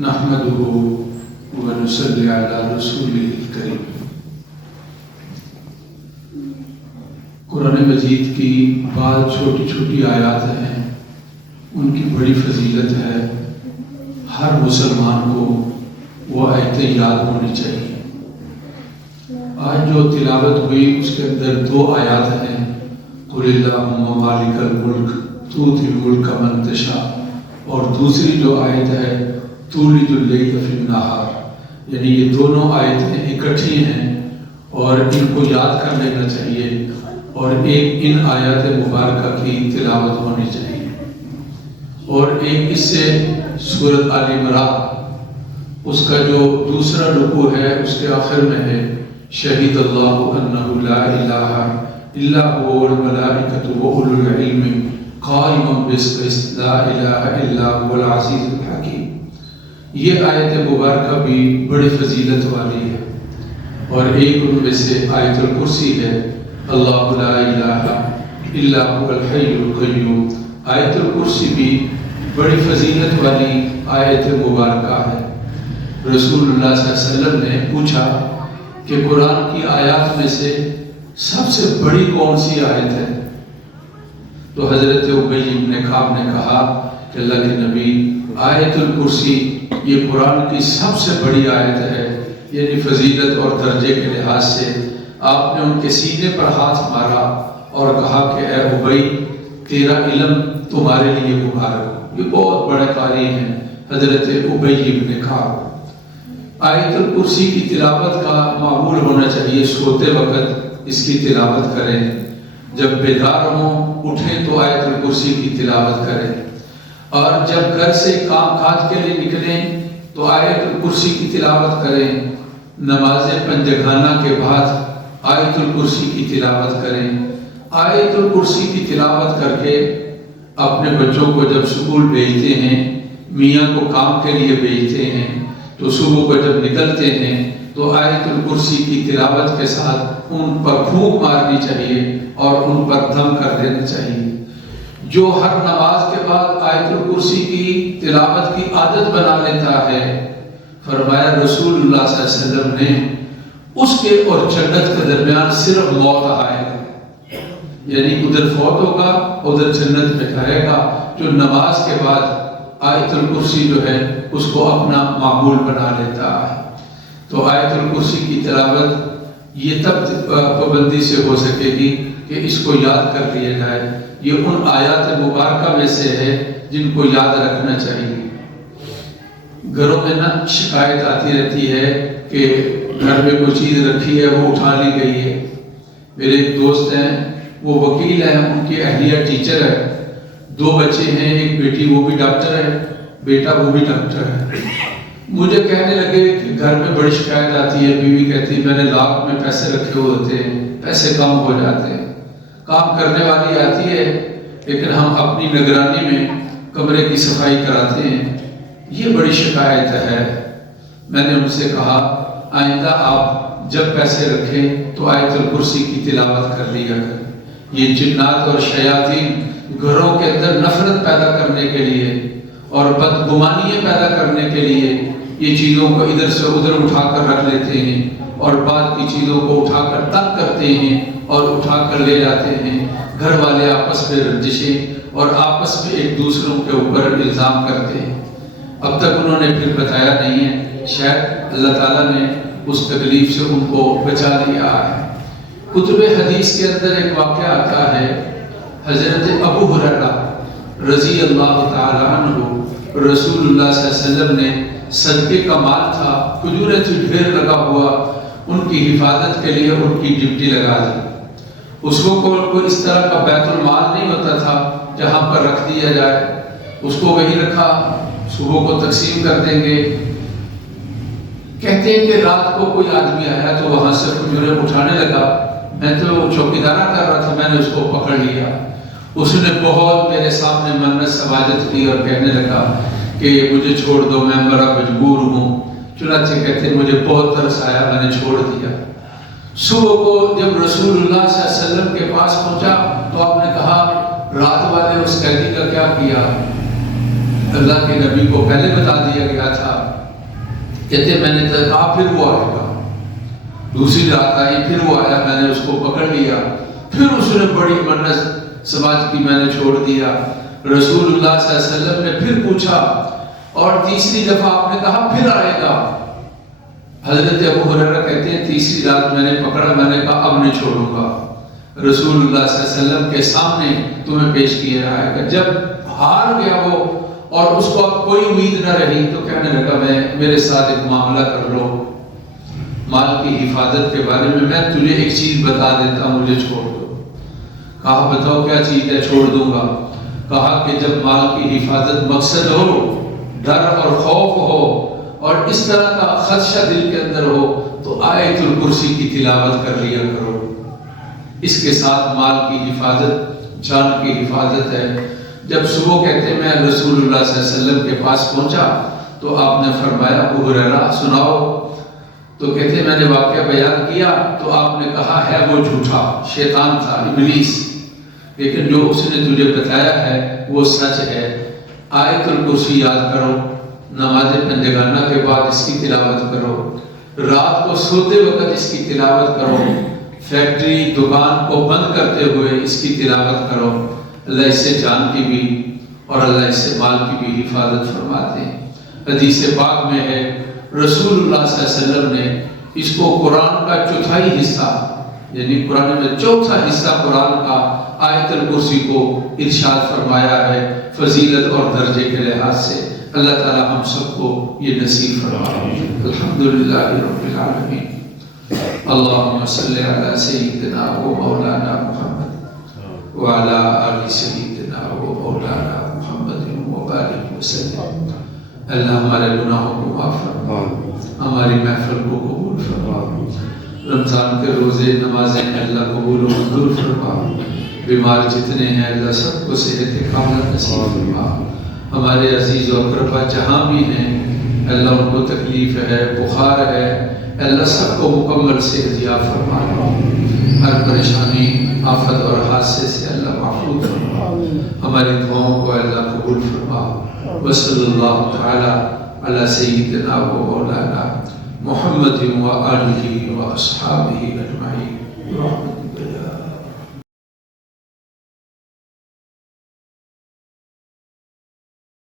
نحمده ونصلی علی رسولہ الکریم۔ قرآن مجید کی بعض چھوٹی چھوٹی آیات ہیں، ان کی بڑی فضیلت ہے۔ ہر مسلمان کو وہ آیتیں یاد ہونی چاہیے۔ آج جو تلاوت ہوئی اس کے اندر 2 آیات ہیں، قل اللہم مالک الملک تؤتی الملک من تشاء، اور دوسری جو آیت ہے تولج اللیل فی النہار، یعنی یہ دونوں آیتیں اکٹھی ہیں اور ان کو یاد کر لینا چاہیے اور ایک ان آیات مبارکہ کی تلاوت ہونی چاہیے۔ اور ایک اس سے سورۃ آل عمران، اس کا جو دوسرا رکوع ہے اس کے آخر میں ہے شہید اللہ انہ لا الہ الا هو والملائکۃ واولو العلم قائما بالقسط لا الہ الا هو العزیز الحکیم۔ یہ آیت مبارکہ بھی بڑی فضیلت والی ہے، اور ایک ان میں سے آیت الکرسی ہے، اللہ لا الہ الا هو الحی القیوم۔ آیت الکرسی بھی بڑی فضیلت والی آیت مبارکہ ہے۔ رسول اللہ صلی اللہ علیہ وسلم نے پوچھا کہ قرآن کی آیات میں سے سب سے بڑی کون سی آیت ہے؟ تو حضرت ابی بن کعب نے کہا کہ اللہ کے نبی، آیت الکرسی یہ قرآن کی سب سے بڑی آیت ہے، یعنی فضیلت اور درجے کے لحاظ سے۔ آپ نے ان کے سینے پر ہاتھ مارا اور کہا کہ اے ابی، تیرا علم تمہارے لیے مبارک ہو۔ یہ بہت بڑے قاری ہیں حضرت ابی بن کعب۔ آیت الکرسی کی تلاوت کا معمول ہونا چاہیے، سوتے وقت اس کی تلاوت کریں، جب بیدار ہوں اٹھیں تو آیت الکرسی کی تلاوت کریں، اور جب گھر سے کام کاج کے لیے نکلیں تو آیت الکرسی کی تلاوت کریں، نماز پنجگانہ کے بعد آیت الکرسی کی تلاوت کریں۔ آیت الکرسی کی تلاوت کر کے اپنے بچوں کو جب اسکول بھیجتے ہیں، میاں کو کام کے لیے بھیجتے ہیں، تو صبح کو جب نکلتے ہیں تو آیت الکرسی کی تلاوت کے ساتھ ان پر پھونک مارنی چاہیے اور ان پر دم کر دینا چاہیے۔ جو ہر نماز کے بعد آیت الکرسی کی تلاوت کی عادت بنا لیتا ہے، فرمایا رسول اللہ صلی اللہ علیہ وسلم نے، اس کے اور جنت کے درمیان صرف موت آئے گا، یعنی ادھر فوت ہوگا ادھر جنت میں جائے گا۔ جو نماز کے بعد آیت الکرسی جو ہے اس کو اپنا معمول بنا لیتا ہے، تو آیت الکرسی کی تلاوت یہ تب پابندی سے ہو سکے گی کہ اس کو یاد کر لیا جائے۔ یہ ان آیات مبارکہ میں سے ہے جن کو یاد رکھنا چاہیے۔ گھروں میں نہ شکایت آتی رہتی ہے کہ گھر میں کوئی چیز رکھی ہے وہ اٹھا لی گئی ہے۔ میرے ایک دوست ہیں، وہ وکیل ہیں، ان کی اہلیہ ٹیچر ہے، 2 بچے ہیں، ایک بیٹی وہ بھی ڈاکٹر ہے، بیٹا وہ بھی ڈاکٹر ہے۔ مجھے کہنے لگے کہ گھر میں بڑی شکایت آتی ہے، بیوی کہتی ہے میں نے لاکھ میں پیسے رکھے ہوتے ہیں، پیسے کم ہو جاتے ہیں۔ کام کرنے والی آتی ہے لیکن ہم اپنی نگرانی میں کمرے کی صفائی کراتے ہیں، یہ بڑی شکایت ہے۔ میں نے ان سے کہا آئندہ آپ جب پیسے رکھیں تو آیت الکرسی کی تلاوت کر لیا کریں۔ یہ جنات اور شیاطین گھروں کے اندر نفرت پیدا کرنے کے لیے اور بدگمانیاں پیدا کرنے کے لیے یہ چیزوں کو ادھر سے ادھر اٹھا کر رکھ لیتے ہیں، اور بعد کی چیزوں کو اٹھا کر تنگ کرتے ہیں اور اٹھا کر لے جاتے ہیں۔ گھر والے آپس میں رنجشیں اور آپس میں ایک دوسروں کے اوپر الزام کرتے ہیں۔ اب تک انہوں نے پھر بتایا نہیں ہے، شاید اللہ تعالیٰ نے اس تکلیف سے ان کو بچا لیا ہے۔ کتب حدیث کے اندر ایک واقعہ آتا ہے، حضرت ابو ہریرہ رضی اللہ تعالیٰ عنہ، رسول اللہ صلی اللہ علیہ وسلم نے صدقے کا مال تھا، کھجوریں تھی، ڈھیر لگا ہوا، ان کی حفاظت کے لیے ان کی ڈیوٹی لگا دی۔ اس کو کوئی اس طرح کا بیت المال نہیں ہوتا تھا جہاں پر رکھ دیا جائے، اس کو وہی رکھا، صبح کو تقسیم کر دیں گے۔ کہتے ہیں کہ رات کو کوئی آدمی آیا تو وہاں سے کھجوریں اٹھانے لگا، میں تو چوکیدارہ کر رہا تھا، میں نے اس کو پکڑ لیا۔ اس نے بہت میرے سامنے منت سماجت کی اور کہنے لگا کہ مجھے چھوڑ دو، میں بڑا مجبور ہوں۔ چنانچہ کہتے ہیں مجھے بہت ترس آیا، میں نے چھوڑ دیا۔ صبح کو جب رسول اللہ صلی اللہ علیہ وسلم کے پاس پہنچا تو آپ نے کہا رات والے اس قیدی کا کیا کیا؟ اللہ کے نبی کو پہلے بتا دیا گیا تھا کہتے میں نے کہا پھر وہ آئے گا. دوسری رات آئی، پھر وہ آیا، میں نے اس کو پکڑ لیا، پھر اس نے بڑی منت سماج کی، میں نے چھوڑ دیا. رسول اللہ صلی اللہ علیہ وسلم نے پھر پوچھا اور تیسری دفعہ آپ نے کہا پھر آئے گا. حضرت ابو ہریرہ کہتے ہیں تیسری رات میں نے پکڑا، میں نے کہا اب نہیں چھوڑوں گا. رسول اللہ صلی اللہ علیہ وسلم کے سامنے تمہیں پیش کیا جائے گا. جب ہار گیا وہ اور اس کو اب کوئی امید نہ رہی تو کہنے لگا میرے ساتھ ایک معاملہ کر لو مال کی حفاظت کے بارے میں تجھے ایک چیز بتا دیتا ہوں، مجھے چھوڑ دو. کہا بتاؤ کیا چیز ہے؟ چھوڑ دوں گا. کہا کہ جب مال کی حفاظت مقصد ہو، ڈر اور خوف ہو اور اس طرح کا خدشہ دل کے اندر ہو تو آیت الکرسی کی تلاوت کر لیا کرو. اس کے ساتھ مال کی حفاظت، جان کی حفاظت ہے. جب صبح کہتے میں رسول اللہ صلی اللہ علیہ وسلم کے پاس پہنچا تو آپ نے فرمایا ابو ہریرہ سناؤ. تو کہتے میں نے واقعہ بیان کیا تو آپ نے کہا ہے وہ جھوٹا، شیطان تھا، ابلیس، لیکن جو اس نے تجھے بتایا ہے وہ سچ ہے. آیت الکرسی یاد کرو، نماز پنجگانہ کے بعد اس کی تلاوت کرو، رات کو سوتے وقت اس کی تلاوت کرو، فیکٹری دکان کو بند کرتے ہوئے اس کی تلاوت کرو. اللہ اس سے جان کی بھی اور اللہ اس سے مال کی بھی حفاظت فرماتے ہیں. حدیث پاک میں ہے رسول اللہ صلی اللہ علیہ وسلم نے اس کو قرآن کا چوتھائی حصہ، یعنی قرآن میں چوتھا حصہ قرآن کا آیت الکرسی کو ارشاد فرمایا ہے فضیلت اور درجے کے لحاظ سے. اللہ تعالی ہم سب کو یہ نصیب فرمائے. الحمدللہ رب العالمین. اللہم صلی علی سیدنا و مولانا محمد وعلی آل سیدنا و مولانا محمد وبارک وسلم. اللہ ہمارے گناہوں کو معاف فرما، ہماری محفل کو قبول فرما. رمضان کے روزے نمازیں اللہ قبول و منظور فرما. بیمار جتنے ہیں اللہ سب کو صحت کاملہ نصیب فرما. ہمارے عزیز و اقربا جہاں بھی ہیں اللہ ان کو تکلیف ہے، بخار ہے، اللہ سب کو مکمل صحت یاب فرما. ہر پریشانی، آفت اور حادثے سے اللہ محفوظ فرما. ہماری دعاؤں کو اللہ قبول فرما. وصلی اللہ تعالی علی سیدنا و مولانا محمد و آلہ و اصحابہ اجمعین.